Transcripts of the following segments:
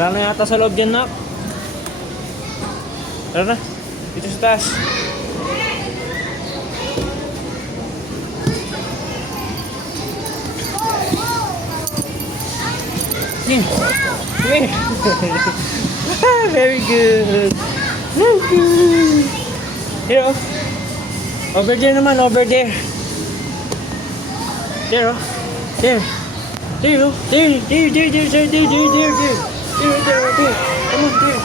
Wala na yata sa loob dyan, Nak. Tara na. Dito sa taas. Yeah. Yeah. Very good. Very good. Here, oh. Over there naman, over there. There, oh. There. There, oh. There, there, there, there, there, there, there, there, there. There, there, there. Come on, there.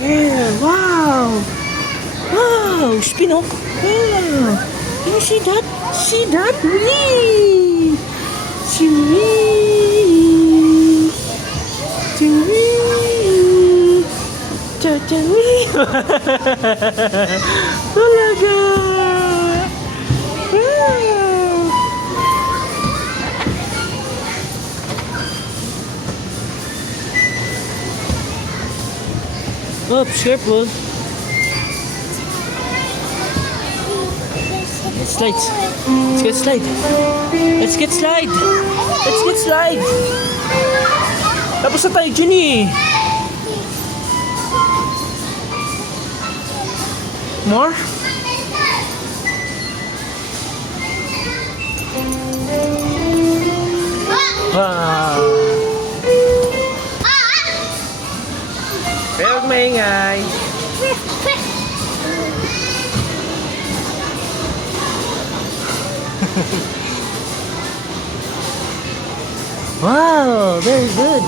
Yeah, wow. Wow, spin, oh. Wow. Can you see that? See that? Wee. See, wee. See, wee. Cha-cha, wee. Talaga. Wow. Oops, careful. Let's slide. Let's get slide. Let's get slide. Let's get slide. Tapos na tayo dyan eh. More? Wow. Pero huwag maingay. Wow, very good.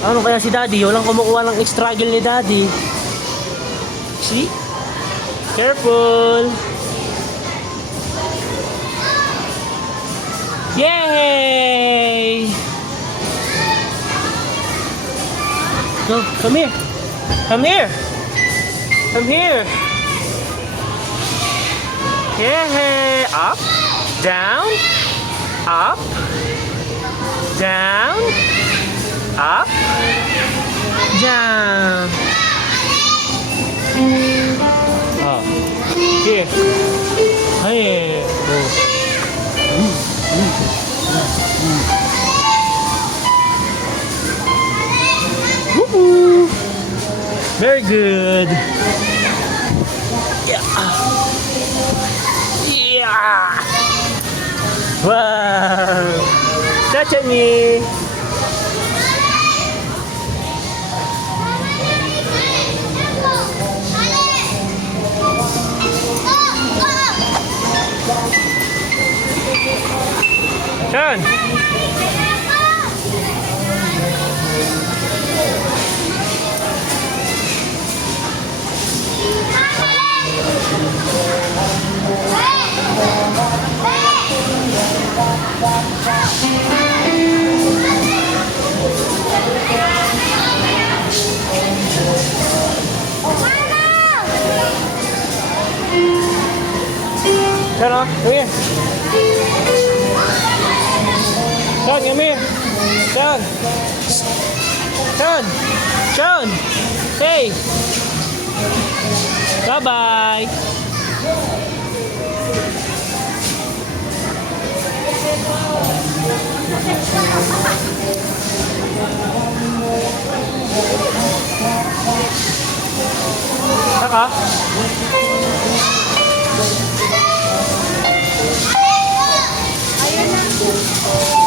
Ano kaya si Daddy? Walang kumukuha ng struggle ni Daddy. See? Careful. Yay! Go, come here. Come here. Come here. Yeah. Up. Down. Up. Down. Up. Down. Oh. Here. Here. Oh. Woo-hoo. Very good. Yeah. Yeah. Wow. Touch me. Turn. Turn on. Come here. Turn, come here. Turn. Turn. Turn. Hey. Bye-bye. Saka? Ayun na.